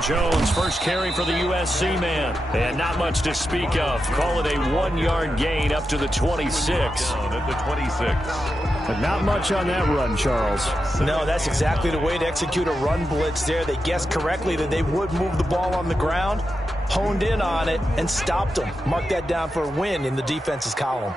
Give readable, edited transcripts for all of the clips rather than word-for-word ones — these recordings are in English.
Aaron Jones, first carry for the USC man. And not much to speak of. Call it a 1-yard gain up to the 26. Down at the 26. But not much on that run, Charles. No, that's exactly the way to execute a run blitz there. They guessed correctly that they would move the ball on the ground, honed in on it, and stopped them. Mark that down for a win in the defense's column.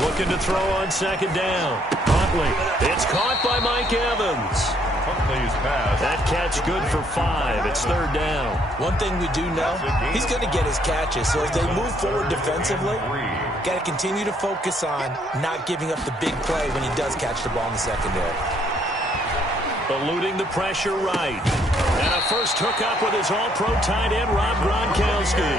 Looking to throw on second down. Huntley. It's caught by Mike Evans. Huntley's pass. That catch good for 5. It's third down. One thing we do know, he's going to get his catches. So as they move forward defensively, got to continue to focus on not giving up the big play when he does catch the ball in the secondary. Eluding the pressure right. And a first hookup with his all-pro tight end, Rob Gronkowski.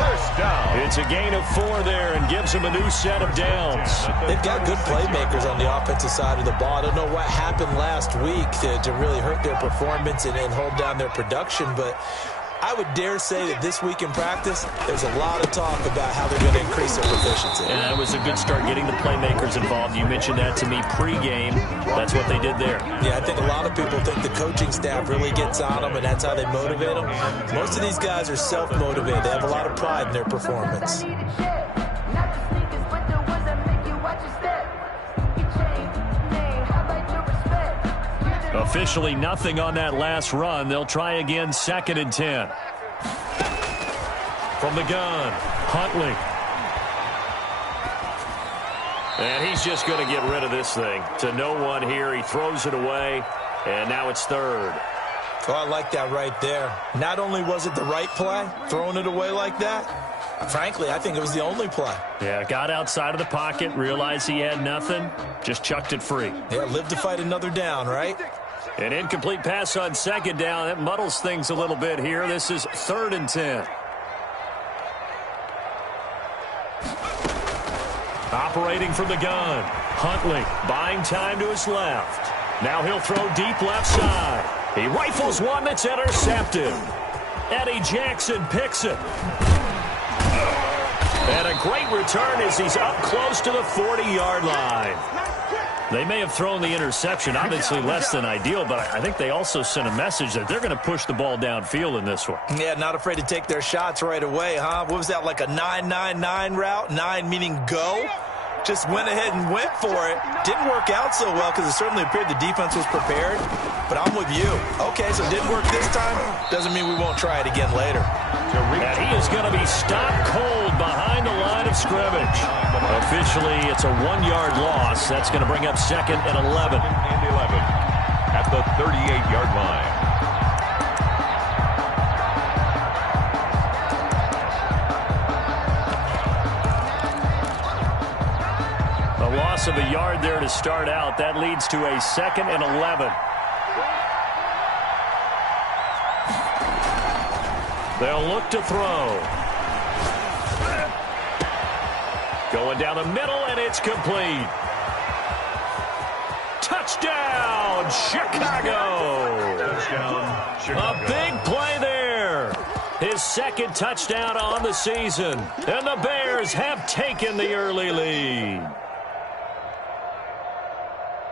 First down. It's a gain of 4 there and gives him a new set of downs. They've got good playmakers on the offensive side of the ball. I don't know what happened last week to really hurt their performance and hold down their production, but I would dare say that this week in practice, there's a lot of talk about how they're going to increase their proficiency. And that was a good start getting the playmakers involved. You mentioned that to me pregame. That's what they did there. Yeah, I think a lot of people think the coaching staff really gets on them, and that's how they motivate them. Most of these guys are self-motivated. They have a lot of pride in their performance. Officially nothing on that last run. They'll try again, 2nd and 10. From the gun, Huntley. And he's just going to get rid of this thing. To no one here. He throws it away, and now it's 3rd. Oh, I like that right there. Not only was it the right play, throwing it away like that, frankly, I think it was the only play. Yeah, got outside of the pocket, realized he had nothing, just chucked it free. Yeah, live to fight another down, right? An incomplete pass on 2nd down. That muddles things a little bit here. This is 3rd and 10. Operating from the gun. Huntley buying time to his left. Now he'll throw deep left side. He rifles one that's intercepted. Eddie Jackson picks it. And a great return as he's up close to the 40-yard line. They may have thrown the interception, obviously less than ideal, but I think they also sent a message that they're going to push the ball downfield in this one. Yeah, not afraid to take their shots right away, huh? What was that, like a 9-9-9 route? 9 meaning go? Just went ahead and went for it. Didn't work out so well because it certainly appeared the defense was prepared. But I'm with you. Okay, so it didn't work this time. Doesn't mean we won't try it again later. And he is going to be stopped cold behind the line of scrimmage. Officially, it's a 1-yard loss. That's going to bring up 2nd and 11. And 11 at the 38-yard line. A loss of a yard there to start out. That leads to a 2nd and 11. They'll look to throw. Going down the middle, and it's complete. Touchdown, Chicago. Touchdown, Chicago. A big play there. His 2nd touchdown on the season. And the Bears have taken the early lead.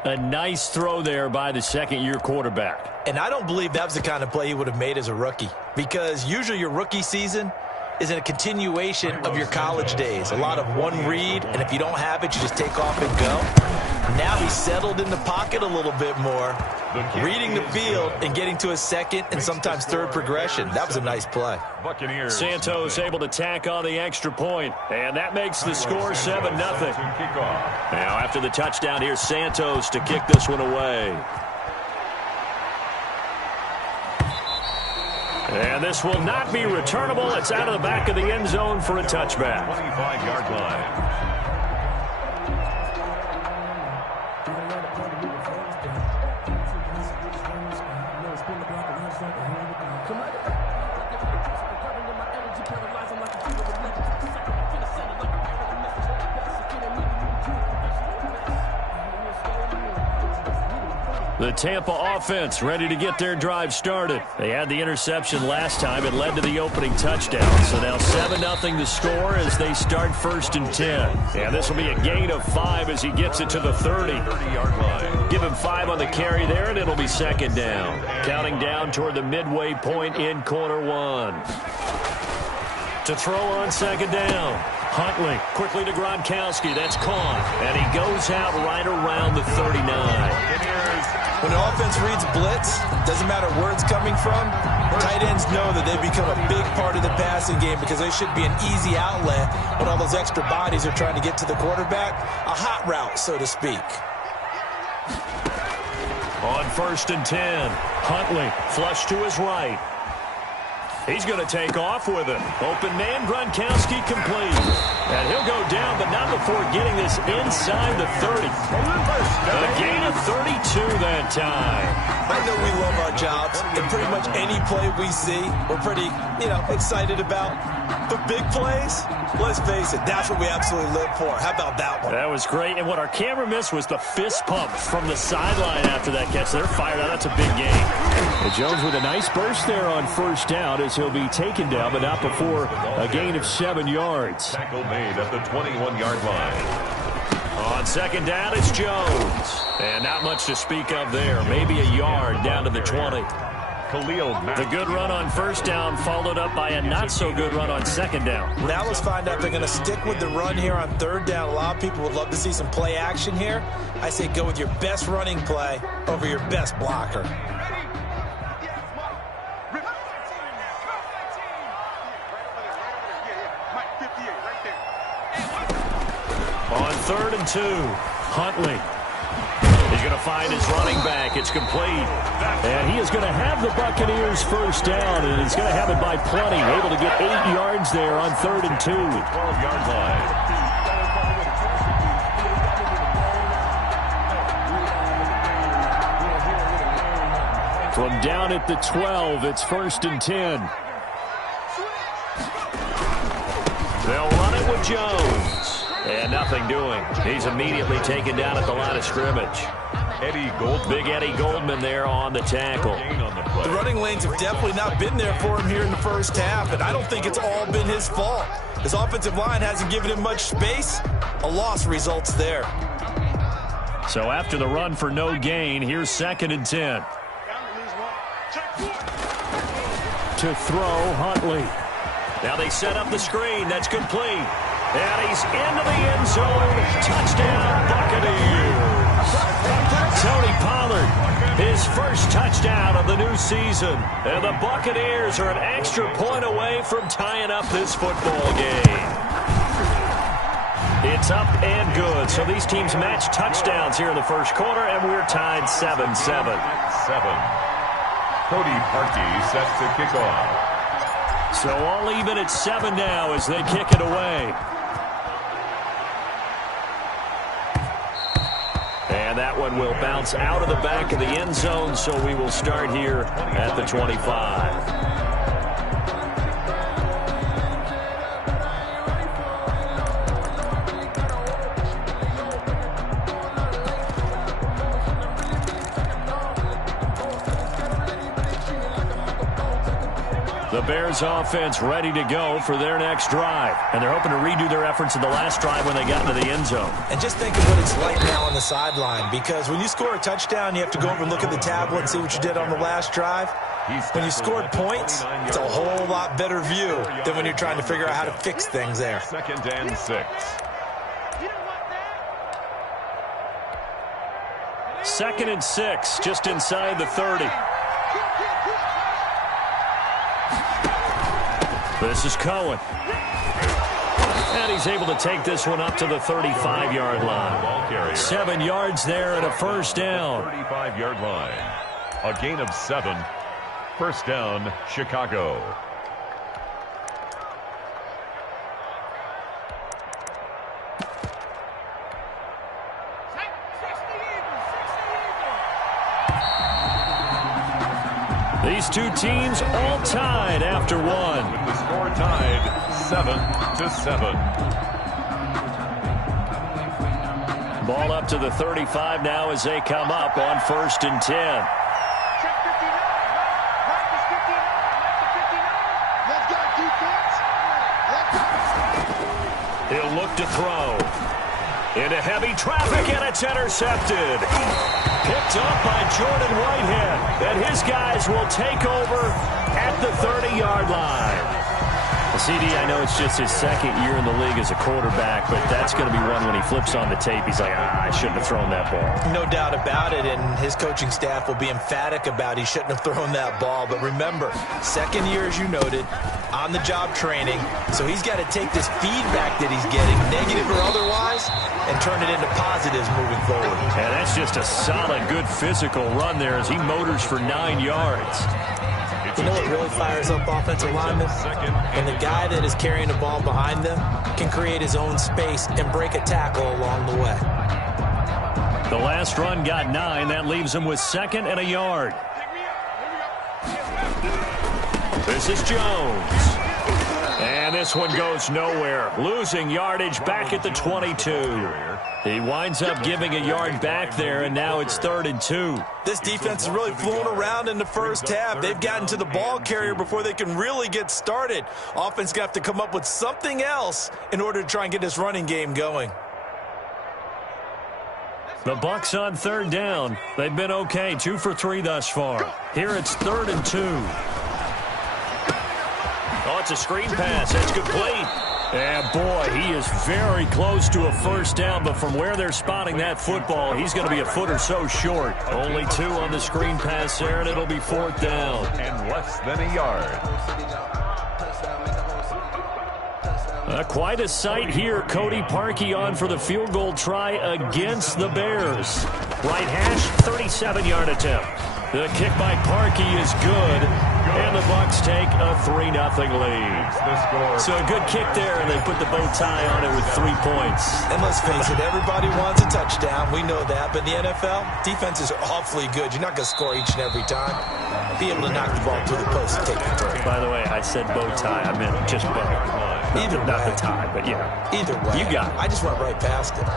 A nice throw there by the 2nd-year quarterback. And I don't believe that was the kind of play he would have made as a rookie, because usually your rookie season is a continuation of your college days. A lot of one read, and if you don't have it, you just take off and go. Now he's settled in the pocket a little bit more, reading the field and getting to a 2nd and sometimes 3rd progression. That was a nice play. Buccaneers. Santos able to tack on the extra point, and that makes the score 7-0. Now after the touchdown, here's Santos to kick this one away. And this will not be returnable. It's out of the back of the end zone for a touchback. 25-yard line. The Tampa offense ready to get their drive started. They had the interception last time. It led to the opening touchdown. So now 7-0 the score as they start 1st and 10. And this will be a gain of 5 as he gets it to the 30-yard line. Give him 5 on the carry there, and it'll be 2nd down. Counting down toward the midway point in quarter 1. To throw on 2nd down. Huntley quickly to Gronkowski. That's caught. And he goes out right around the 39. When the offense reads blitz, doesn't matter where it's coming from, tight ends know that they become a big part of the passing game because they should be an easy outlet when all those extra bodies are trying to get to the quarterback. A hot route, so to speak. On 1st and 10, Huntley flush to his right. He's going to take off with it. Open man, Gronkowski complete. And he'll go down, but not before getting this inside the 30. A gain of 32 that time. I know we love our jobs, and pretty much any play we see, we're pretty, excited about. But big plays, let's face it, that's what we absolutely live for. How about that one? That was great, and what our camera missed was the fist pump from the sideline after that catch. They're fired out. That's a big gain. And Jones with a nice burst there on 1st down as he'll be taken down, but not before a gain of 7 yards. Tackle made at the 21-yard line. On 2nd down, it's Jones. And not much to speak of there. Maybe a yard down to the 20. Khalil Mack. The good run on 1st down followed up by a not-so-good run on 2nd down. Now let's find out if they're going to stick with the run here on 3rd down. A lot of people would love to see some play action here. I say go with your best running play over your best blocker. On 3rd and 2, Huntley. He's going to find his running back. It's complete. And he is going to have the Buccaneers 1st down, and he's going to have it by plenty. Able to get 8 yards there on 3rd and 2. 12-yard line. From down at the 12, it's 1st and 10. They'll run it with Jones. And nothing doing. He's immediately taken down at the line of scrimmage. Eddie Goldman. Big Eddie Goldman there on the tackle. The running lanes have definitely not been there for him here in the 1st half, and I don't think it's all been his fault. His offensive line hasn't given him much space. A loss results there. So after the run for no gain, here's 2nd and 10. To throw, Huntley. Now they set up the screen. That's complete. And he's into the end zone. Touchdown, Buccaneers. Tony Pollard, his 1st touchdown of the new season. And the Buccaneers are an extra point away from tying up this football game. It's up and good. So these teams match touchdowns here in the 1st quarter, and we're tied 7-7. 7. Cody Parkey set to kick off. So all even at 7 now as they kick it away. And that one will bounce out of the back of the end zone, so we will start here at the 25. The Bears offense ready to go for their next drive. And they're hoping to redo their efforts in the last drive when they got into the end zone. And just think of what it's like now on the sideline, because when you score a touchdown, you have to go over and look at the tablet and see what you did on the last drive. When you scored points, it's a whole lot better view than when you're trying to figure out how to fix things there. 2nd and 6. 2nd and 6, just inside the 30. This is Cohen. And he's able to take this one up to the 35-yard line. 7 yards there and a 1st down. 35-yard line. A gain of 7. 1st down, Chicago. These two teams all tied after one. With the score tied 7-7. Ball up to the 35 now as they come up on 1st and 10. He'll look to throw. Into heavy traffic, and it's intercepted. Picked up by Jordan Whitehead. And his guys will take over at the 30-yard line. CD, I know it's just his second year in the league as a quarterback, but that's going to be one when he flips on the tape. He's like, I shouldn't have thrown that ball. No doubt about it, and his coaching staff will be emphatic about he shouldn't have thrown that ball. But remember, second year, as you noted, on-the-job training, so he's got to take this feedback that he's getting, negative or otherwise, and turn it into positives moving forward. And that's just a solid, good physical run there as he motors for 9 yards. You know what really fires up offensive linemen? When the guy that is carrying the ball behind them can create his own space and break a tackle along the way. The last run got 9. That leaves him with 2nd and a yard. This is Jones. And this one goes nowhere. Losing yardage back at the 22. He winds up giving a yard back there, and now it's 3rd and 2. This defense has really flown around in the first half. They've gotten to the ball carrier before they can really get started. Offense got to come up with something else in order to try and get this running game going. The Bucs on 3rd down. They've been okay, 2 for 3 thus far. Here it's 3rd and 2. Oh, it's a screen pass. It's complete. And, boy, he is very close to a first down, but from where they're spotting that football, he's going to be a foot or so short. Only 2 on the screen pass there, and it'll be 4th down. And less than a yard. Quite a sight here. Cody Parkey on for the field goal try against the Bears. Right hash, 37-yard attempt. The kick by Parkey is good, and the Bucs take a 3-0 lead. So a good kick there, and they put the bow tie on it with 3 points. And let's face it, everybody wants a touchdown. We know that. But in the NFL, defenses are awfully good. You're not going to score each and every time. Be able to knock the ball through the post and take the throw. By the way, I said bow tie. I meant just bow. Either not way. the tie, but yeah. Either way. You got it. I just went right past it.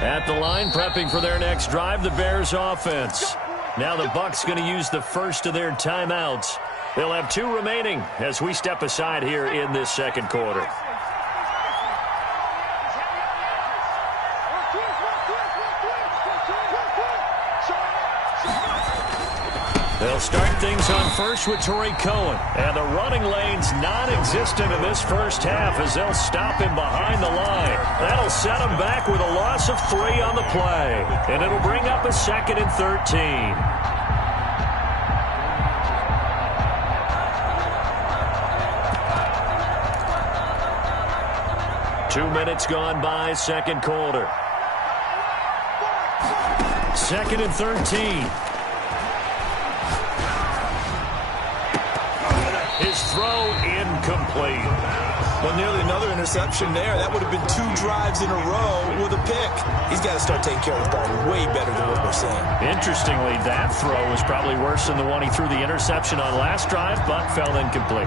At the line, prepping for their next drive, the Bears offense. Now the Bucs going to use the first of their timeouts. They'll have 2 remaining as we step aside here in this second quarter. They'll start things on first with Torrey Cohen. And the running lane's non-existent in this first half as they'll stop him behind the line. That'll set him back with a loss of 3 on the play. And it'll bring up a 2nd and 13. Two minutes gone by, second quarter. 2nd and 13. His throw incomplete. Well, nearly another interception there. That would have been 2 drives in a row with a pick. He's got to start taking care of the ball way better than what we're seeing. Interestingly, that throw was probably worse than the one he threw the interception on last drive, but fell incomplete.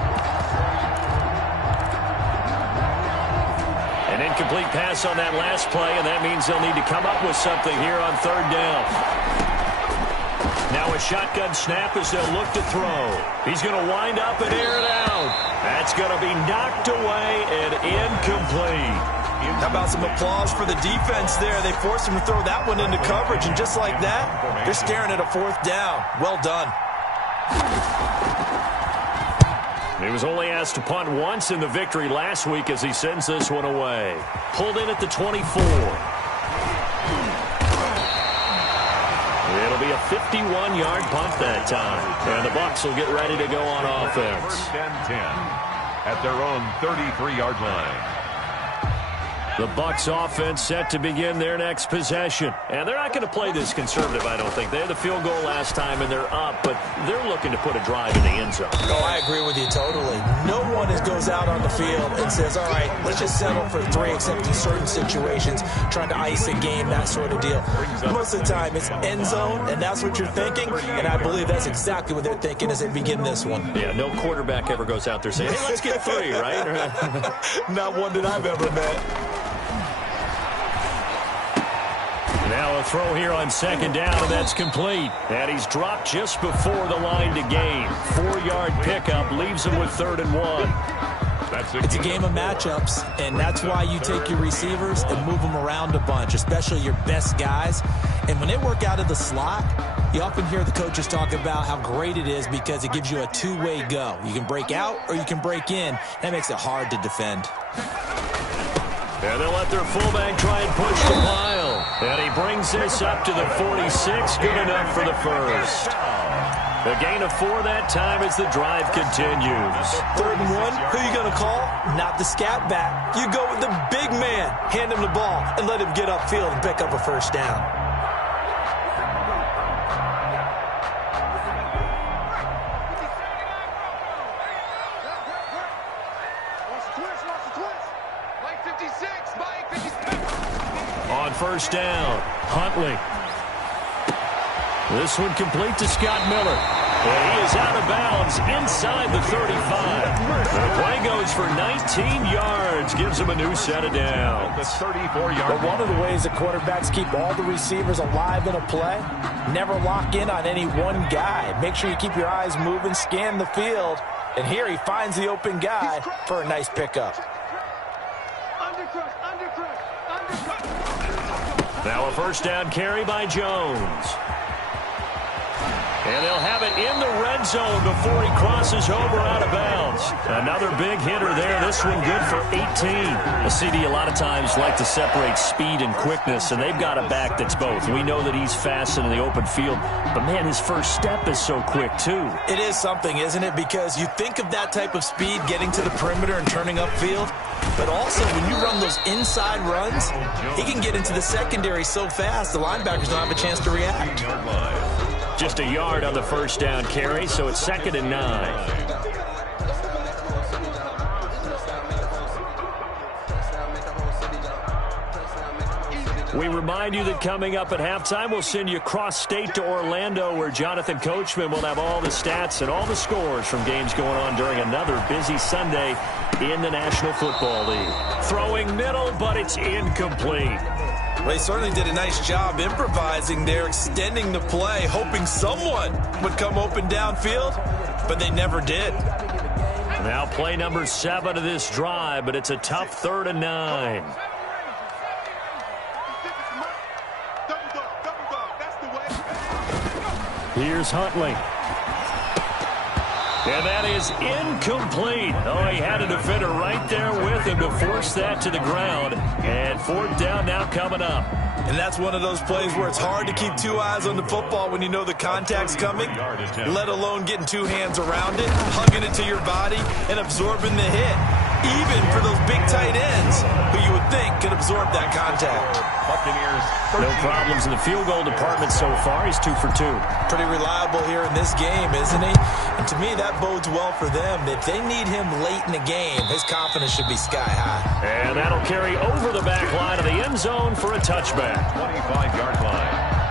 An incomplete pass on that last play, and that means they'll need to come up with something here on 3rd down. Now a shotgun snap as they'll look to throw. He's going to wind up and air it out. That's going to be knocked away and incomplete. How about some applause for the defense there? They forced him to throw that one into coverage, and just like that, they're staring at a 4th down. Well done. He was only asked to punt once in the victory last week as he sends this one away. Pulled in at the 24. It'll be a 51-yard punt that time. And the Bucs will get ready to go on offense. 1st and 10 at their own 33-yard line. The Bucs offense set to begin their next possession. And they're not going to play this conservative, I don't think. They had the field goal last time, and they're up, but they're looking to put a drive in the end zone. Oh, I agree with you totally. No one goes out on the field and says, all right, let's just settle for 3, except in certain situations, trying to ice a game, that sort of deal. Most of the time, it's end zone, and that's what you're thinking, and I believe that's exactly what they're thinking as they begin this one. Yeah, no quarterback ever goes out there saying, hey, let's get 3, right? Not one that I've ever met. Now a throw here on second down, and that's complete. And he's dropped just before the line to gain. 4-yard pickup leaves him with 3rd and 1. It's a game of matchups, and that's why you take your receivers and move them around a bunch, especially your best guys. And when they work out of the slot, you often hear the coaches talk about how great it is because it gives you a two-way go. You can break out or you can break in. That makes it hard to defend. And they'll let their fullback try and push the pile. And he brings this up to the 46. Good enough for the first. A gain of 4 that time as the drive continues. 3rd and 1, who are you going to call? Not the scat back. You go with the big man. Hand him the ball and let him get upfield and pick up a first down. On first down, Huntley. This one complete to Scott Miller. And he is out of bounds inside the 35. The play goes for 19 yards, gives him a new set of downs. 34-yard. But one of the ways the quarterbacks keep all the receivers alive in a play, never lock in on any one guy. Make sure you keep your eyes moving, scan the field. And here he finds the open guy for a nice pickup. Now a first down carry by Jones. And they'll have it in the red zone before he crosses over out of bounds. Another big hitter there. This one good for 18. A CD a lot of times like to separate speed and quickness, and they've got a back that's both. We know that he's fast in the open field, but, man, his first step is so quick, too. It is something, isn't it? Because you think of that type of speed getting to the perimeter and turning upfield, but also when you run those inside runs, he can get into the secondary so fast the linebackers don't have a chance to react. Just a yard on the first down carry, so it's 2nd and 9. We remind you that coming up at halftime, we'll send you cross-state to Orlando, where Jonathan Coachman will have all the stats and all the scores from games going on during another busy Sunday in the National Football League. Throwing middle, but it's incomplete. Well, he certainly did a nice job improvising there, extending the play, hoping someone would come open downfield, but they never did. Now play number 7 of this drive, but it's a tough 3rd and 9. Here's Huntley. And that is incomplete. Oh, he had a defender right there with him to force that to the ground. And 4th down now coming up. And that's one of those plays where it's hard to keep 2 eyes on the football when you know the contact's coming, let alone getting 2 hands around it, hugging it to your body, and absorbing the hit. Even for those big tight ends who you would think could absorb that contact. Buccaneers. No problems in the field goal department so far. He's 2 for 2. Pretty reliable here in this game, isn't he? And to me, that bodes well for them. If they need him late in the game, his confidence should be sky high. And that'll carry over the back line of the end zone for a touchback. 25-yard line.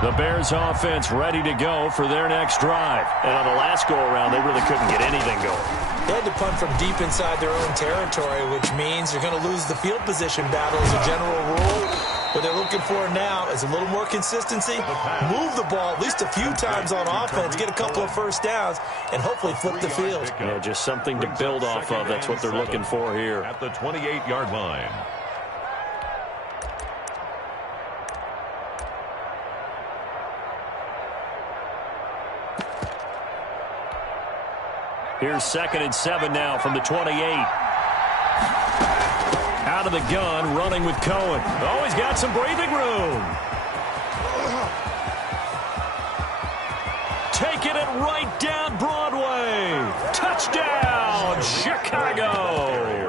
The Bears offense ready to go for their next drive. And on the last go-around, they really couldn't get anything going. They had to punt from deep inside their own territory, which means you're going to lose the field position battle as a general rule. What they're looking for now is a little more consistency, move the ball at least a few times on offense, get a couple of first downs, and hopefully flip the field. Yeah, just something to build off of. That's what they're looking for here. At the 28-yard line. Here's 2nd and 7 now from the 28. Out of the gun, running with Cohen. Oh, he's got some breathing room. Taking it right down Broadway. Touchdown, Chicago.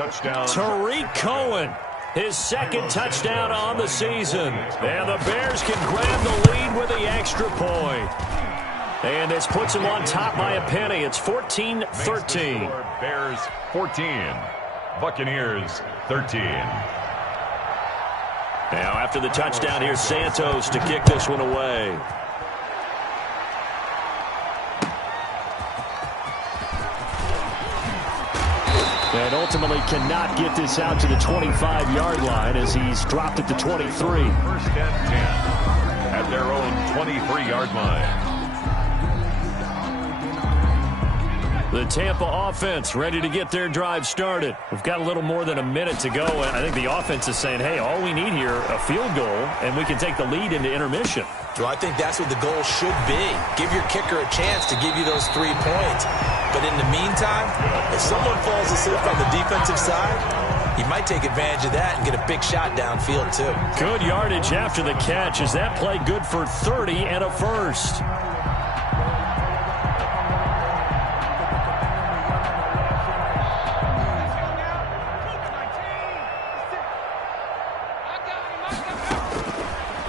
Touchdown. Tariq Cohen, his second touchdown on the season. And the Bears can grab the lead with the extra point. And this puts them on top by a penny. It's 14-13. Bears 14. Buccaneers 13. Now after the touchdown, here's Santos to kick this one away. And ultimately cannot get this out to the 25-yard line as he's dropped at the 23. First and 10 at their own 23-yard line. The Tampa offense ready to get their drive started. We've got a little more than a minute to go, and I think the offense is saying, hey, all we need here, a field goal, and we can take the lead into intermission. Well, I think that's what the goal should be. Give your kicker a chance to give you those 3 points. But in the meantime, if someone falls asleep on the defensive side, he might take advantage of that and get a big shot downfield, too. Good yardage after the catch. Is that play good for 30 and a first?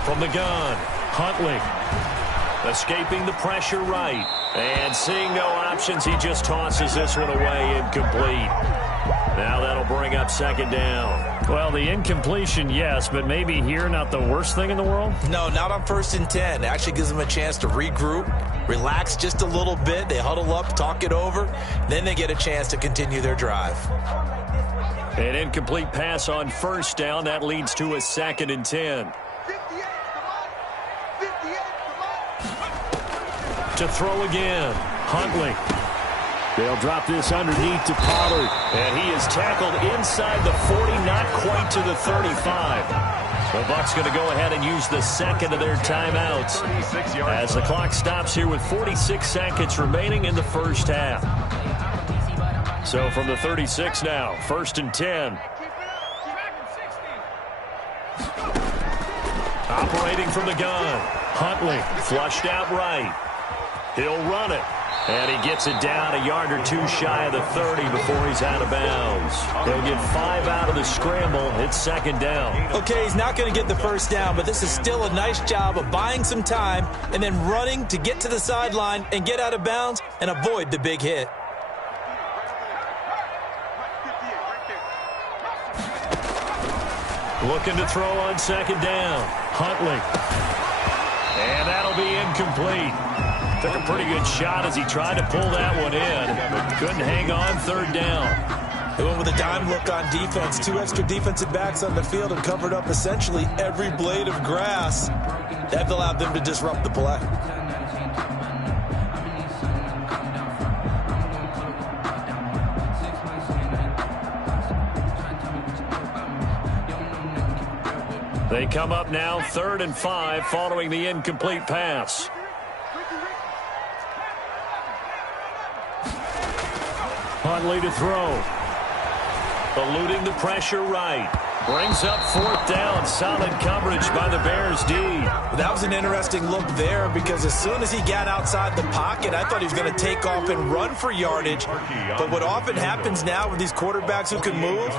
From the gun, Huntley. Escaping the pressure right. And seeing no options, he just tosses this one away, incomplete. Now that'll bring up second down. Well, the incompletion, yes, but maybe here not the worst thing in the world? No, not on 1st and 10. It actually gives them a chance to regroup, relax just a little bit. They huddle up, talk it over. Then they get a chance to continue their drive. An incomplete pass on first down. That leads to a 2nd and 10. To throw again, Huntley. They'll drop this underneath to Pollard. And he is tackled inside the 40, not quite to the 35. The Bucs going to go ahead and use the second of their timeouts as the clock stops here with 46 seconds remaining in the first half. So from the 36 now, 1st and 10. Operating from the gun, Huntley flushed out right. He'll run it. And he gets it down a yard or two shy of the 30 before he's out of bounds. He'll get 5 out of the scramble. It's 2nd down. Okay, he's not going to get the first down, but this is still a nice job of buying some time and then running to get to the sideline and get out of bounds and avoid the big hit. Looking to throw on 2nd down. Huntley. And that'll be incomplete. Took a pretty good shot as he tried to pull that one in, but couldn't hang on 3rd down. They went with a dime look on defense. 2 extra defensive backs on the field and covered up essentially every blade of grass. That allowed them to disrupt the play. They come up now 3rd and 5 following the incomplete pass. Huntley to throw. Eluding the pressure right. Brings up 4th down. Solid coverage by the Bears D. That was an interesting look there because as soon as he got outside the pocket, I thought he was going to take off and run for yardage. But what often happens now with these quarterbacks who can move,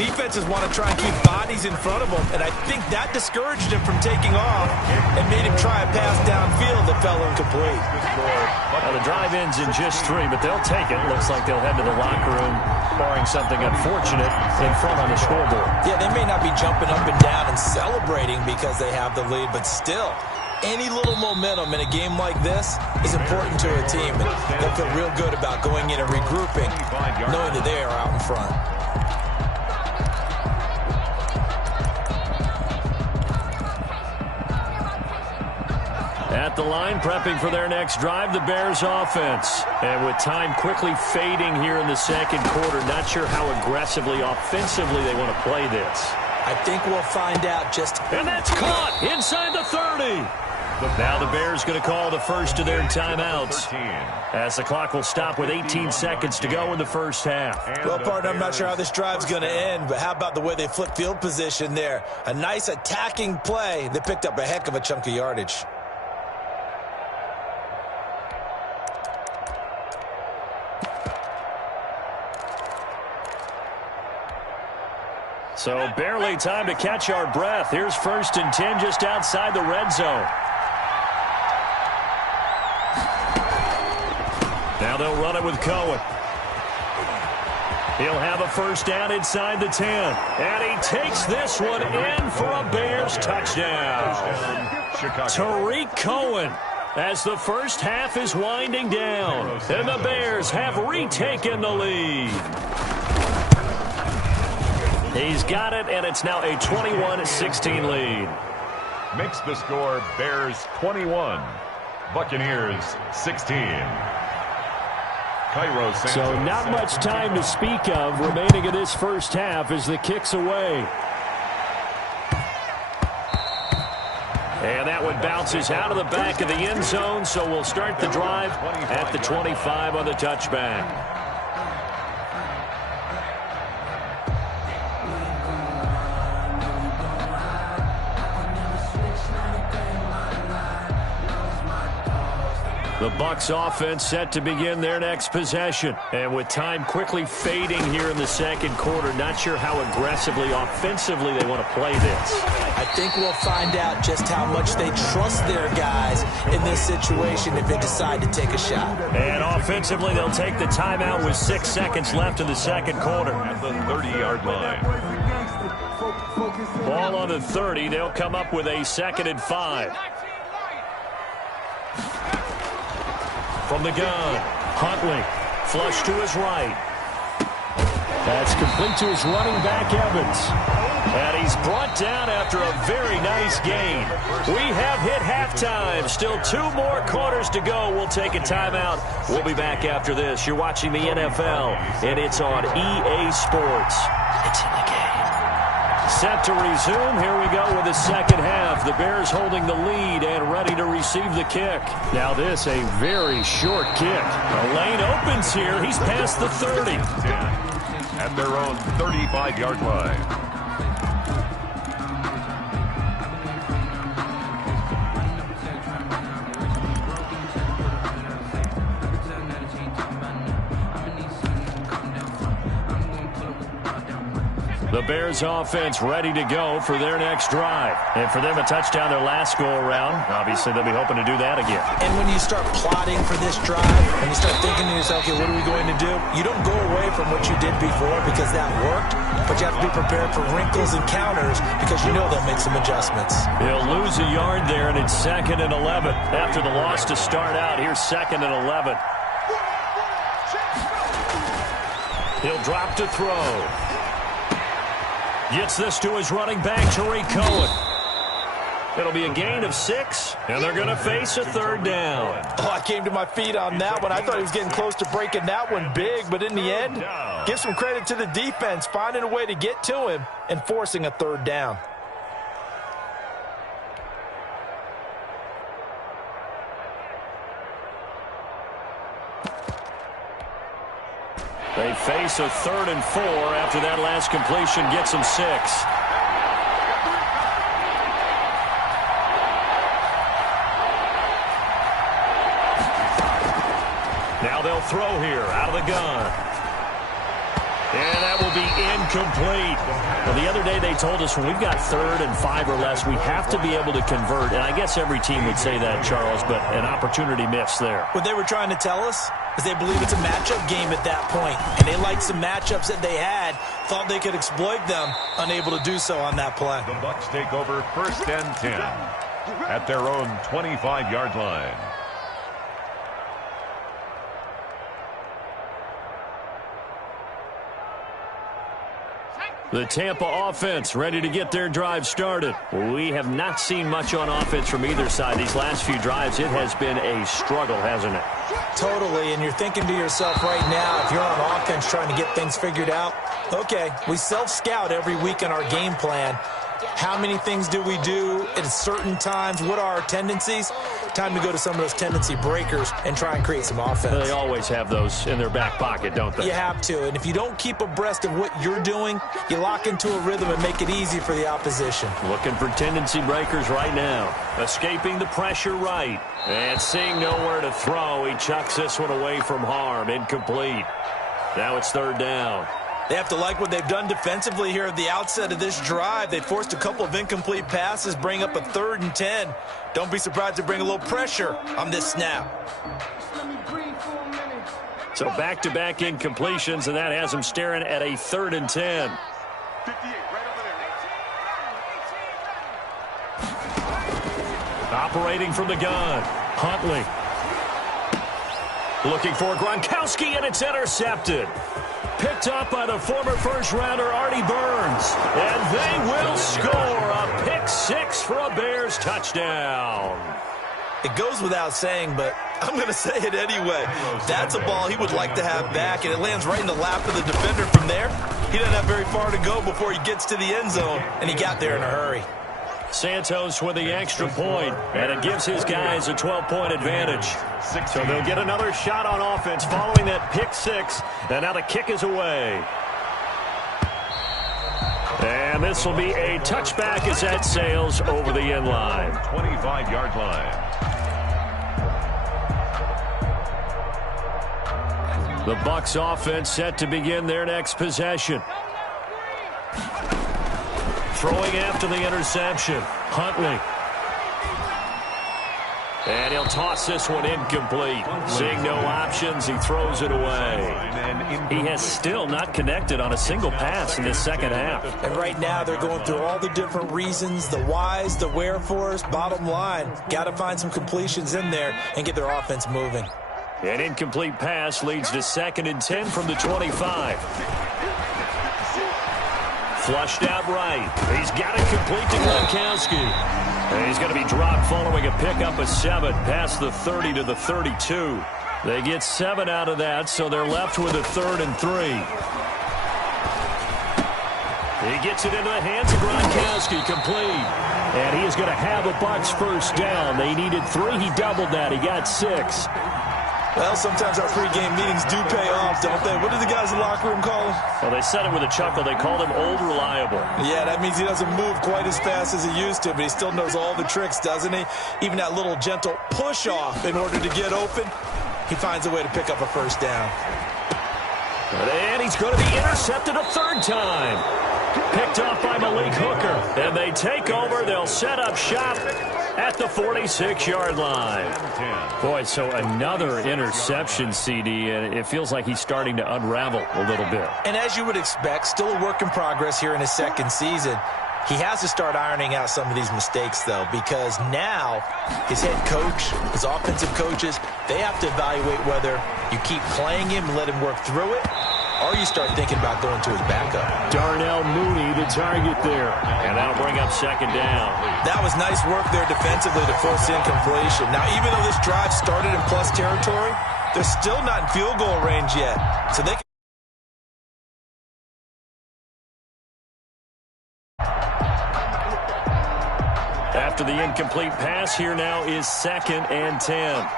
defenses want to try and keep bodies in front of them. And I think that discouraged him from taking off and made him try a pass downfield that fell incomplete. Now the drive ends in just 3, but they'll take it. Looks like they'll head to the locker room, barring something unfortunate, in front on the scoreboard. Yeah, they may not be jumping up and down and celebrating because they have the lead, but still, any little momentum in a game like this is important to a team. And they'll feel real good about going in and regrouping, knowing that they are out in front. At the line, prepping for their next drive, the Bears offense. And with time quickly fading here in the 2nd quarter, not sure how aggressively, offensively they want to play this. I think we'll find out just... And that's caught inside the 30. Now the Bears going to call the first of their timeouts as the clock will stop with 18 seconds to go in the first half. Well, partner, I'm not sure how this drive's going to end, but how about the way they flip field position there? A nice attacking play that picked up a heck of a chunk of yardage. So barely time to catch our breath. Here's 1st and 10 just outside the red zone. Now they'll run it with Cohen. He'll have a 1st down inside the 10. And he takes this one in for a Bears touchdown. Tariq Cohen, as the first half is winding down. And the Bears have retaken the lead. He's got it, and it's now a 21-16 lead. Makes the score Bears 21, Buccaneers 16. Cairo Santos. So not much time to speak of remaining in this first half as the kick's away. And that one bounces out of the back of the end zone, so we'll start the drive at the 25 on the touchback. The Bucs offense set to begin their next possession. And with time quickly fading here in the second quarter, not sure how aggressively, offensively they want to play this. I think we'll find out just how much they trust their guys in this situation if they decide to take a shot. And offensively, they'll take the timeout with 6 seconds left in the second quarter. At the 30-yard line. Ball on the 30. They'll come up with a 2nd and 5. From the gun, Huntley, flush to his right. That's complete to his running back, Evans. And he's brought down after a very nice gain. We have hit halftime. Still 2 more quarters to go. We'll take a timeout. We'll be back after this. You're watching the NFL, and it's on EA Sports. It's in the game. Set to resume. Here we go with the second half. The Bears holding the lead and ready to receive the kick. Now this, a very short kick. The lane opens here. He's past the 30. At their own 35-yard line. The Bears offense ready to go for their next drive. And for them, a touchdown their last go-around. Obviously, they'll be hoping to do that again. And when you start plotting for this drive, and you start thinking to yourself, okay, what are we going to do? You don't go away from what you did before because that worked, but you have to be prepared for wrinkles and counters because you know they'll make some adjustments. He'll lose a yard there, and it's 2nd and 11. After the loss to start out, here's 2nd and 11. He'll drop to throw. Gets this to his running back, Tariq Cohen. It'll be a gain of 6, and they're going to face a 3rd down. Oh, I came to my feet on that one. I thought he was getting close to breaking that one big, but in the end, give some credit to the defense, finding a way to get to him and forcing a 3rd down. They face a 3rd and 4 after that last completion gets them 6. Now they'll throw here out of the gun. And that will be incomplete. Well, the other day they told us when we've got 3rd and 5 or less, we have to be able to convert. And I guess every team would say that, Charles, but an opportunity missed there. What they were trying to tell us is they believe it's a matchup game at that point. And they liked some matchups that they had, thought they could exploit them, unable to do so on that play. The Bucs take over 1st and 10 at their own 25-yard line. The Tampa offense ready to get their drive started. We have not seen much on offense from either side. These last few drives, it has been a struggle, hasn't it? Totally, and you're thinking to yourself right now, if you're on offense trying to get things figured out, okay, we self-scout every week in our game plan. How many things do we do at certain times? What are our tendencies? Time to go to some of those tendency breakers and try and create some offense. They always have those in their back pocket, don't they? You have to, and if you don't keep abreast of what you're doing, you lock into a rhythm and make it easy for the opposition. Looking for tendency breakers right now. Escaping the pressure right. And seeing nowhere to throw, he chucks this one away from harm. Incomplete. Now it's 3rd down. They have to like what they've done defensively here at the outset of this drive. They forced a couple of incomplete passes, bring up a 3rd and 10. Don't be surprised to bring a little pressure on this snap. So back-to-back incompletions, and that has them staring at a 3rd and 10. 58, right over there. Operating from the gun, Huntley. Looking for Gronkowski, and it's intercepted. Picked up by the former first-rounder Artie Burns. And they will score a pick-6 for a Bears touchdown. It goes without saying, but I'm going to say it anyway. That's a ball he would like to have back, and it lands right in the lap of the defender from there. He doesn't have very far to go before he gets to the end zone, and he got there in a hurry. Santos with the extra point, and it gives his guys a 12-point advantage. So they'll get another shot on offense following that pick-6, and now the kick is away. And this will be a touchback as that sails over the end line. 25-yard line. The Bucs offense set to begin their next possession. Throwing after the interception, Huntley. And he'll toss this one incomplete. Seeing no options, he throws it away. He has still not connected on a single pass in this second half. And right now they're going through all the different reasons, the whys, the wherefores. Bottom line, got to find some completions in there and get their offense moving. An incomplete pass leads to 2nd and 10 from the 25. Flushed out right. He's got it complete to Gronkowski. And he's going to be dropped following a pickup of 7 past the 30 to the 32. They get 7 out of that, so they're left with a 3rd and 3. He gets it into the hands of Gronkowski, complete. And he is going to have a Bucs first down. They needed 3. He doubled that. He got 6. Well, sometimes our pregame meetings do pay off, don't they? What do the guys in the locker room call him? Well, they said it with a chuckle. They called him Old Reliable. Yeah, that means he doesn't move quite as fast as he used to, but he still knows all the tricks, doesn't he? Even that little gentle push-off in order to get open, he finds a way to pick up a first down. And he's going to be intercepted a 3rd time. Picked off by Malik Hooker. And they take over. They'll set up shop at the 46-yard line. Boy, so another interception, CD, and it feels like he's starting to unravel a little bit. And as you would expect, still a work in progress here in his 2nd season. He has to start ironing out some of these mistakes, though, because now his head coach, his offensive coaches, they have to evaluate whether you keep playing him and let him work through it, or you start thinking about going to his backup. Darnell Mooney, the target there. And that'll bring up 2nd down. That was nice work there defensively to force incompletion. Now, even though this drive started in plus territory, they're still not in field goal range yet. So they can... After the incomplete pass, here now is 2nd and 10.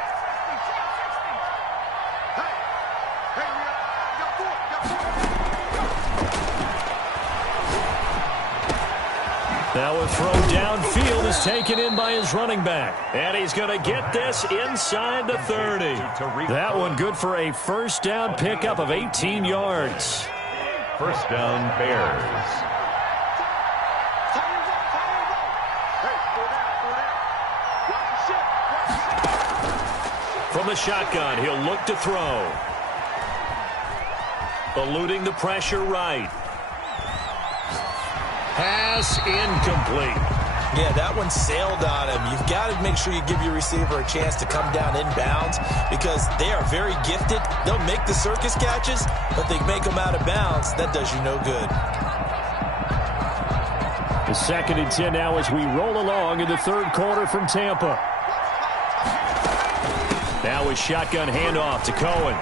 Now a throw downfield is taken in by his running back. And he's going to get this inside the 30. That one good for a first down pickup of 18 yards. First down, Bears. From the shotgun, he'll look to throw. Eluding the pressure right. Pass incomplete. Yeah, that one sailed on him. You've got to make sure you give your receiver a chance to come down inbounds because they are very gifted. They'll make the circus catches, but they make them out of bounds. That does you no good. The 2nd and 10 now as we roll along in the 3rd quarter from Tampa. Now a shotgun handoff to Cohen.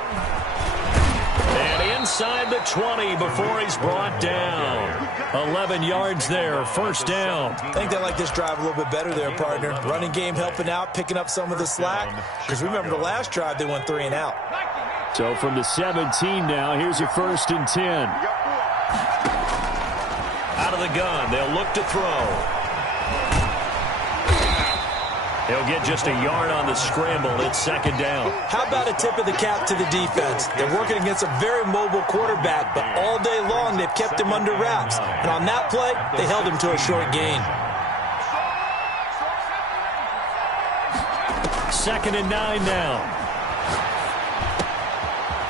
And inside the 20 before he's brought down. 11 yards there, first down. I think they like this drive a little bit better there, partner. Running game helping out, picking up some of the slack. Because remember the last drive, they went 3 and out. So from the 17 now, here's your 1st and 10. Out of the gun, they'll look to throw. He'll get just a yard on the scramble. It's second down. How about a tip of the cap to the defense? They're working against a very mobile quarterback, but all day long they've kept him under wraps. And on that play, they held him to a short gain. 2nd and 9 now.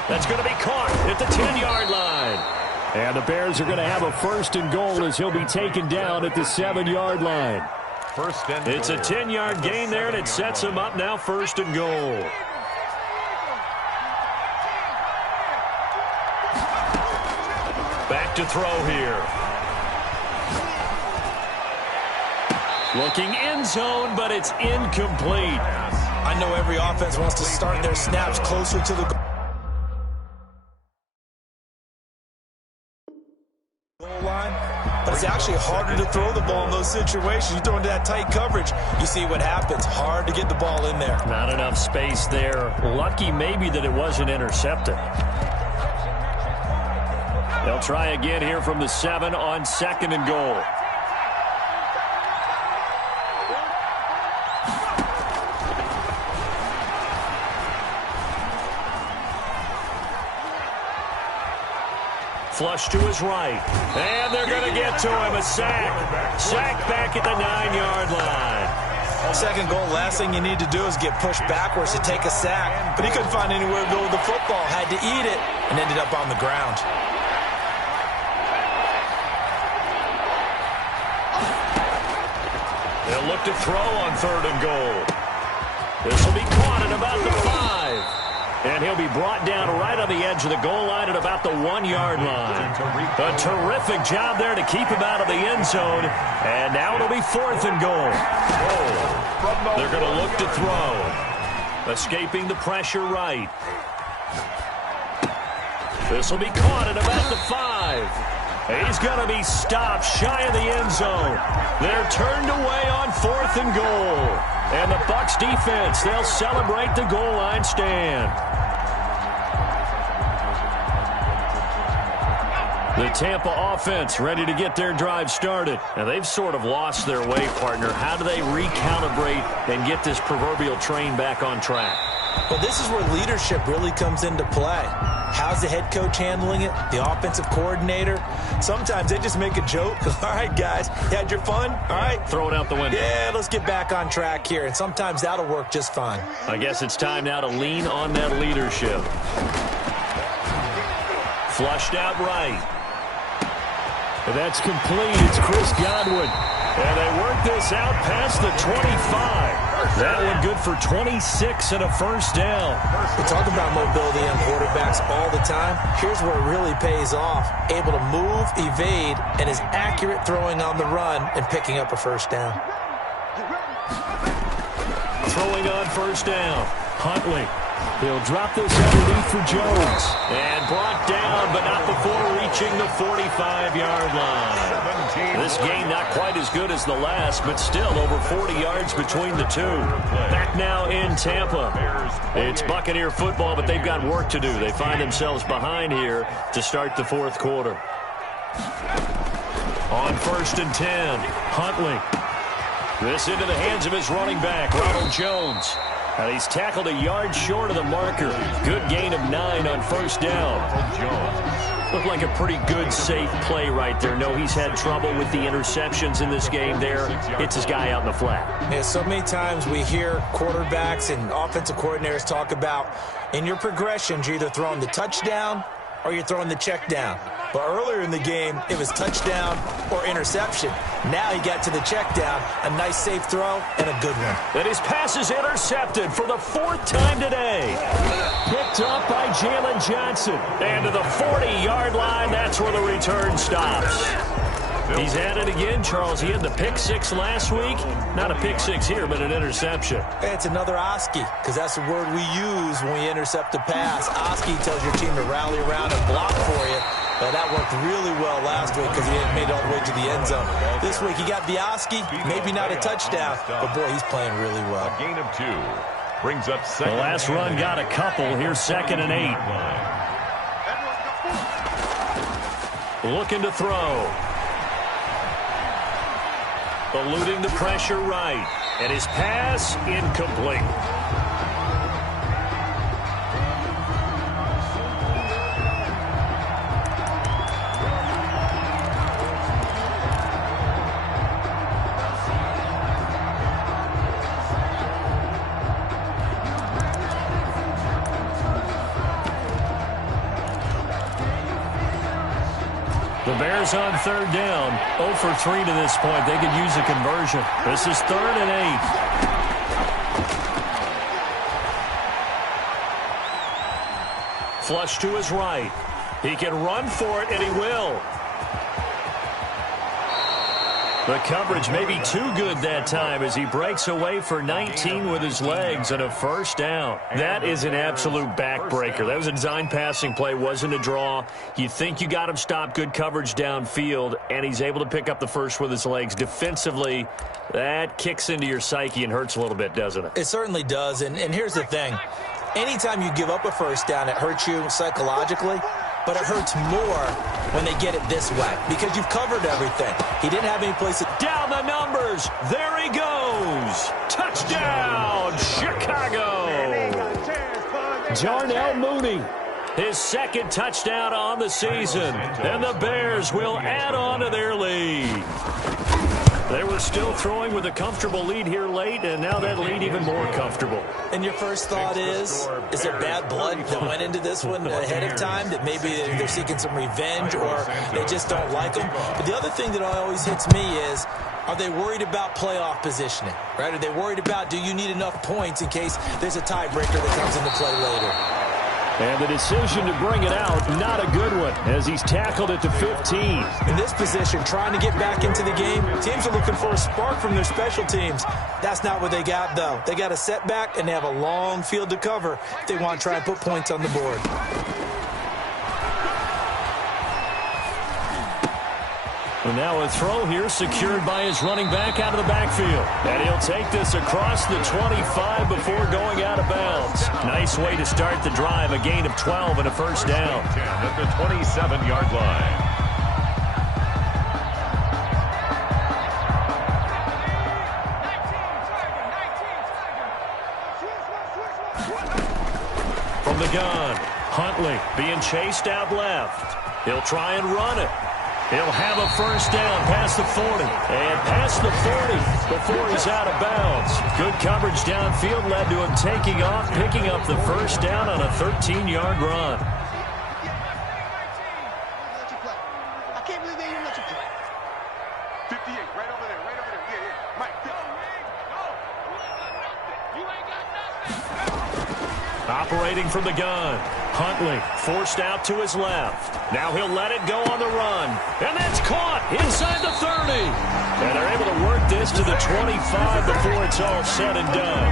That's going to be caught at the 10-yard line. And the Bears are going to have a 1st and goal as he'll be taken down at the 7-yard line. It's a 10-yard gain there, and it sets him up now 1st and goal. Back to throw here. Looking end zone, but it's incomplete. I know every offense wants to start their snaps closer to the goal line, but it's actually harder to throw the ball in those situations. You throw into that tight coverage, you see what happens. Hard to get the ball in there. Not enough space there. Lucky maybe that it wasn't intercepted. They'll try again here from the 7 on 2nd and goal. Flush to his right. And they're going to get to him. A sack. Sack back at the 9-yard line. 2nd goal, last thing you need to do is get pushed backwards to take a sack. But he couldn't find anywhere to go with the football. Had to eat it and ended up on the ground. They'll look to throw on 3rd and goal. This will be caught at about the 5. And he'll be brought down right on the edge of the goal line at about the 1-yard line. A terrific job there to keep him out of the end zone. And now it'll be 4th and goal. They're going to look to throw. Escaping the pressure right. This will be caught at about the 5. He's going to be stopped shy of the end zone. They're turned away on 4th and goal. And the Bucs defense, they'll celebrate the goal line stand. The Tampa offense ready to get their drive started. Now, they've sort of lost their way, partner. How do they recalibrate and get this proverbial train back on track? Well, this is where leadership really comes into play. How's the head coach handling it? The offensive coordinator? Sometimes they just make a joke. All right, guys, you had your fun? All right. Throw it out the window. Yeah, let's get back on track here. And sometimes that'll work just fine. I guess it's time now to lean on that leadership. Flushed out right. And that's complete. It's Chris Godwin. And they work this out past the 25. That one good for 26 and a 1st down. We talk about mobility on quarterbacks all the time. Here's where it really pays off. Able to move, evade, and is accurate throwing on the run and picking up a 1st down. Throwing on 1st down. Huntley. He'll drop this underneath for Jones. And brought down, but not before reaching the 45-yard line. This game not quite as good as the last, but still over 40 yards between the two. Back now in Tampa. It's Buccaneer football, but they've got work to do. They find themselves behind here to start the 4th quarter. On 1st and 10, Huntley. This into the hands of his running back, Ronald Jones. And he's tackled a yard short of the marker. Good gain of 9 on 1st down. Looked like a pretty good, safe play right there. No, he's had trouble with the interceptions in this game there. Hits his guy out in the flat. Yeah, so many times we hear quarterbacks and offensive coordinators talk about in your progressions, you're either throwing the touchdown or you're throwing the check down. But earlier in the game, it was touchdown or interception. Now he got to the check down, a nice safe throw, and a good one. And his pass is intercepted for the 4th time today. Picked up by Jalen Johnson. And to the 40-yard line, that's where the return stops. He's at it again, Charles. He had the pick 6 last week. Not a pick 6 here, but an interception. It's another Oski, because that's the word we use when we intercept a pass. Oski tells your team to rally around and block for you. Well, that worked really well last week because he hadn't made it all the way to the end zone. This week he got the Oski, maybe not a touchdown, but boy, he's playing really well. A gain of 2 brings up 2nd. The last run got a couple. Here's 2nd and 8. Looking to throw. eluding the pressure right. And his pass incomplete. The Bears on third down, 0 for 3 to this point. They could use a conversion. This is 3rd and 8. Flush to his right. He can run for it, and he will. The coverage may be too good that time as he breaks away for 19 with his legs and a first down. That is an absolute backbreaker. That was a design passing play, wasn't a draw. You think you got him stopped, good coverage downfield, and he's able to pick up the first with his legs. Defensively, that kicks into your psyche and hurts a little bit, doesn't it? It certainly does, and here's the thing. Anytime you give up a first down, it hurts you psychologically, but it hurts more when they get it this way because you've covered everything. He didn't have any place to... Down the numbers. There he goes. Touchdown, Chicago. Darnell Mooney. His second touchdown on the season. And the Bears will add on to their lead. They were still throwing with a comfortable lead here late, and now that lead even more comfortable. And your first thought is there bad blood that went into this one ahead of time, that maybe they're seeking some revenge or they just don't like them? But the other thing that always hits me is, are they worried about playoff positioning, right? Are they worried about, do you need enough points in case there's a tiebreaker that comes into play later? And the decision to bring it out, not a good one, as he's tackled it to 15. In this position, trying to get back into the game, teams are looking for a spark from their special teams. That's not what they got, though. They got a setback, and they have a long field to cover if they want to try and put points on the board. And now a throw here secured by his running back out of the backfield. And he'll take this across the 25 before going out of bounds. Nice way to start the drive. A gain of 12 and a first down. 10 at the 27-yard line. From the gun, Huntley being chased out left. He'll try and run it. He'll have a first down past the 40. And past the 40 before he's out of bounds. Good coverage downfield led to him taking off, picking up the first down on a 13-yard run. I can't believe they didn't let you play. 58, right over there, Yeah. Mike, Operating from the gun. Huntley forced out to his left. Now he'll let it go on the run. And that's caught inside the 30. And they're able to work this to the 25 before it's all said and done.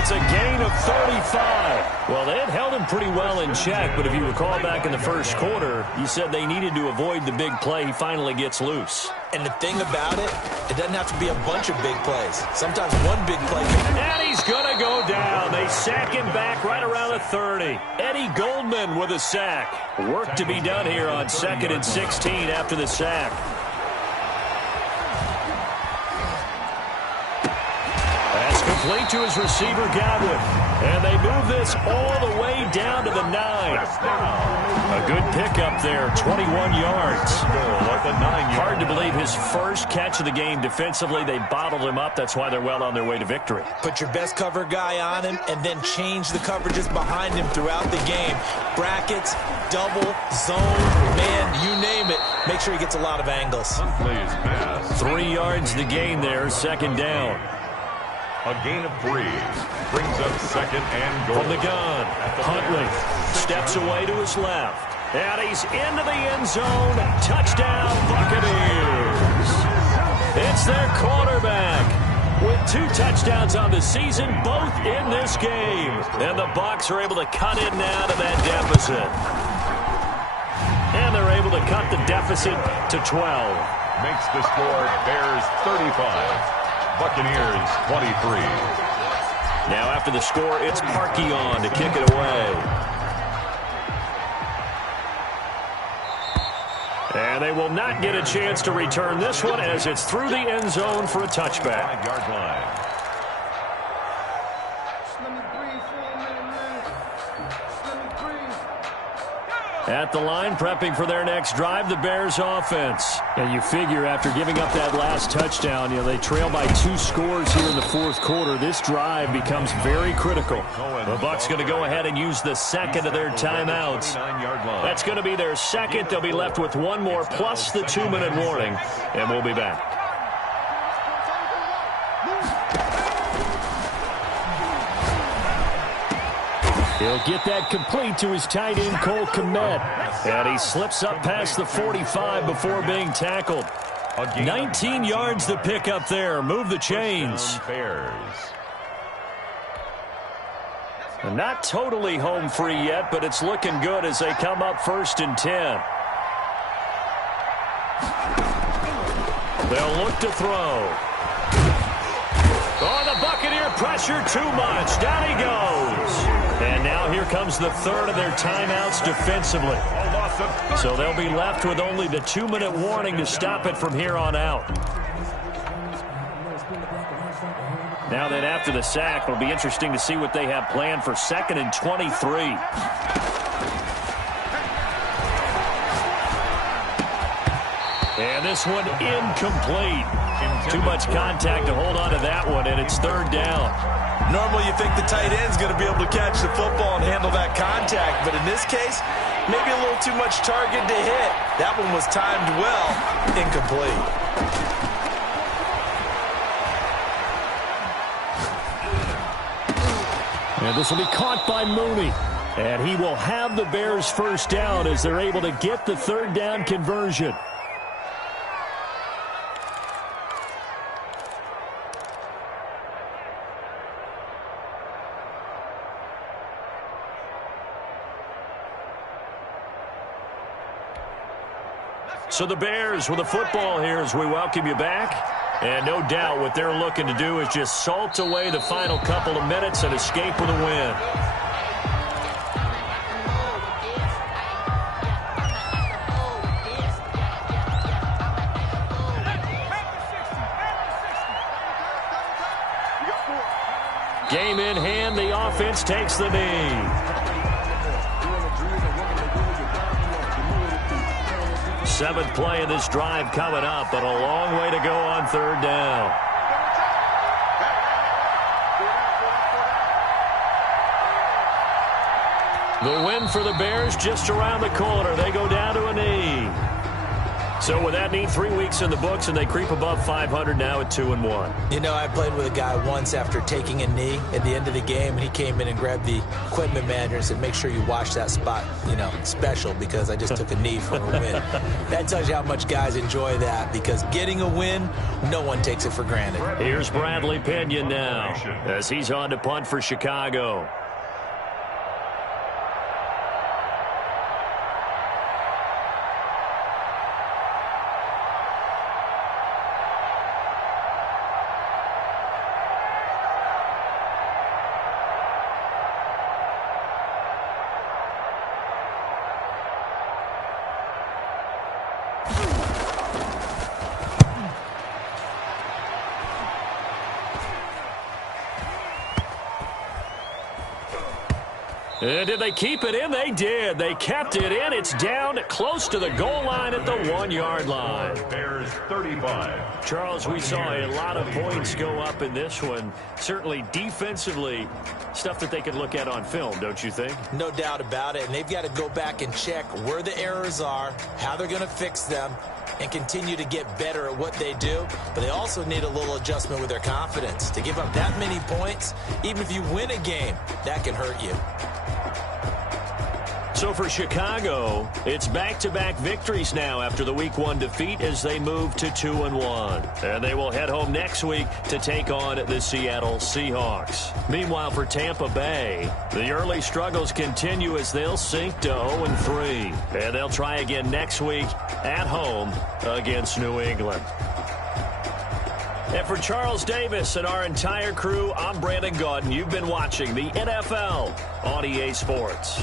It's a gain of 35. Well, they had held him pretty well in check, but if you recall back in the first quarter, you said they needed to avoid the big play. He finally gets loose. And the thing about it, it doesn't have to be a bunch of big plays. Sometimes one big play can... And he's going to go down. They sack him back right around the 30. Eddie Goldman with a sack. Work to be done here on 2nd and 16 after the sack. That's complete to his receiver, Godwin. And they move this all the way down to the 9. A good pickup there, 21 yards. Hard to believe his first catch of the game defensively. They bottled him up. That's why they're well on their way to victory. Put your best cover guy on him and then change the coverages behind him throughout the game. Brackets, double, zone, man, you name it. Make sure he gets a lot of angles. 3 yards to gain there, second down. A gain of 3 brings up 2nd and goal. From the gun, Huntley steps away to his left. And he's into the end zone. Touchdown, Buccaneers. It's their quarterback with 2 touchdowns on the season, both in this game. And the Bucs are able to cut in now to that deficit. And they're able to cut the deficit to 12. Makes the score Bears 35. Buccaneers 23. Now after the score, it's Parkey on to kick it away. And they will not get a chance to return this one as it's through the end zone for a touchback. 5-yard line. At the line, prepping for their next drive, the Bears offense. And you figure after giving up that last touchdown, they trail by 2 scores here in the fourth quarter. This drive becomes very critical. The Bucs going to go ahead and use the second of their timeouts. That's going to be their second. They'll be left with one more plus the 2-minute warning, and we'll be back. He'll get that complete to his tight end, Cole Kmet. And he slips up past the 45 before being tackled. 19 yards to pick up there. Move the chains. Not totally home free yet, but it's looking good as they come up 1st and 10. They'll look to throw. Oh, the Buccaneer pressure too much. Down he goes. And now here comes the third of their timeouts defensively. So they'll be left with only the 2-minute warning to stop it from here on out. Now that after the sack, it'll be interesting to see what they have planned for 2nd and 23. And this one incomplete. Too much contact to hold on to that one, and it's 3rd down. Normally you think the tight end's going to be able to catch the football and handle that contact, but in this case, maybe a little too much target to hit. That one was timed well, incomplete. And this will be caught by Mooney. And he will have the Bears' first down as they're able to get the 3rd down conversion. So the Bears with the football here as we welcome you back. And no doubt what they're looking to do is just salt away the final couple of minutes and escape with a win. Game in hand, the offense takes the knee. 7th play of this drive coming up, but a long way to go on 3rd down. The win for the Bears just around the corner. They go down to a knee. So with that knee, 3 weeks in the books, and they creep above 500 now at 2-1. You know, I played with a guy once after taking a knee at the end of the game, and he came in and grabbed the equipment manager and said, make sure you wash that spot, special, because I just took a knee for a win. That tells you how much guys enjoy that, because getting a win, no one takes it for granted. Here's Bradley Pinion now as he's on to punt for Chicago. And did they keep it in? They did. They kept it in. It's down close to the goal line at the 1-yard line. Bears 35. Charles, we saw a lot of points go up in this one. Certainly defensively, stuff that they could look at on film, don't you think? No doubt about it. And they've got to go back and check where the errors are, how they're going to fix them, and continue to get better at what they do. But they also need a little adjustment with their confidence. To give up that many points, even if you win a game, that can hurt you. So for Chicago, it's back-to-back victories now after the Week 1 defeat as they move to 2-1. And they will head home next week to take on the Seattle Seahawks. Meanwhile, for Tampa Bay, the early struggles continue as they'll sink to 0-3. And they'll try again next week at home against New England. And for Charles Davis and our entire crew, I'm Brandon Gaudin. You've been watching the NFL on EA Sports.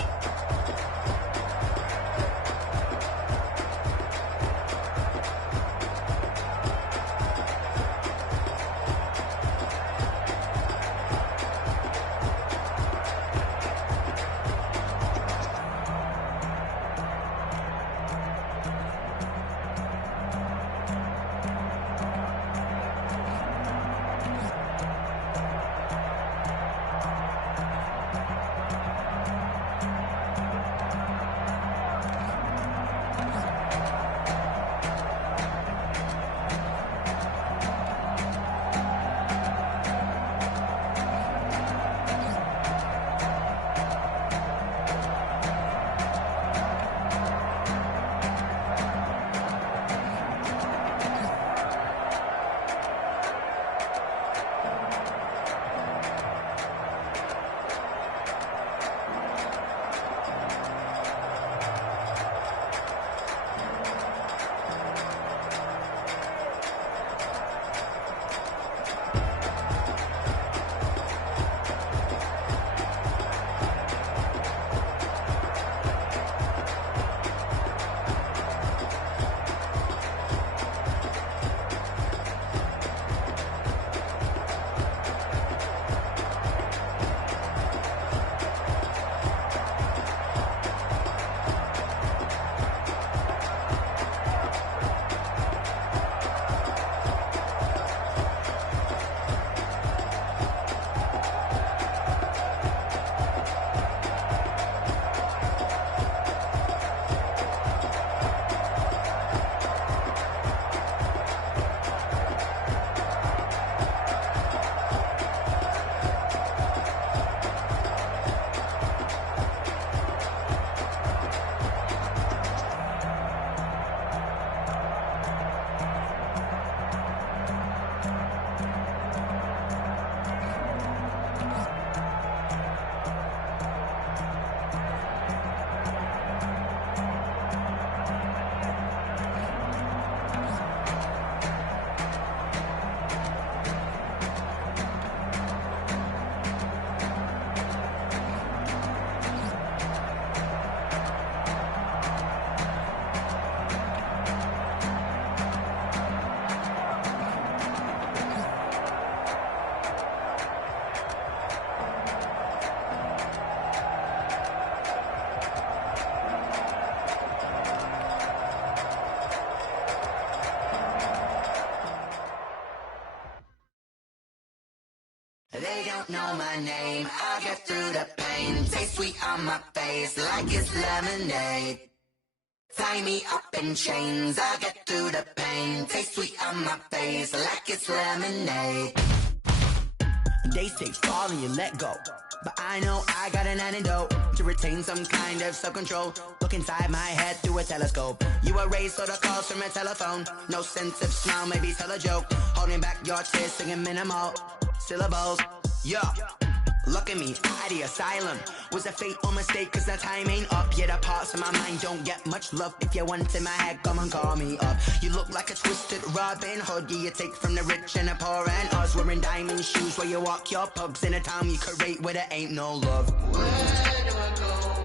don't know my name. I get through the pain. Taste sweet on my face like it's lemonade. Tie me up in chains. I get through the pain. Taste sweet on my face like it's lemonade. They say fall and you let go, but I know I got an antidote to retain some kind of self-control. Look inside my head through a telescope. You erase all the calls from a telephone. No sense of smile, maybe tell a joke. Holding back your tears, singing minimal syllables. Yeah, look at me, out of the asylum. Was a fate or mistake, cause the time ain't up. Yeah, the parts of my mind don't get much love. If you want in my head, come and call me up. You look like a twisted Robin Hood. Yeah, you take from the rich and the poor and us. Wearing diamond shoes where you walk your pugs in a town you create where there ain't no love. Where do I go?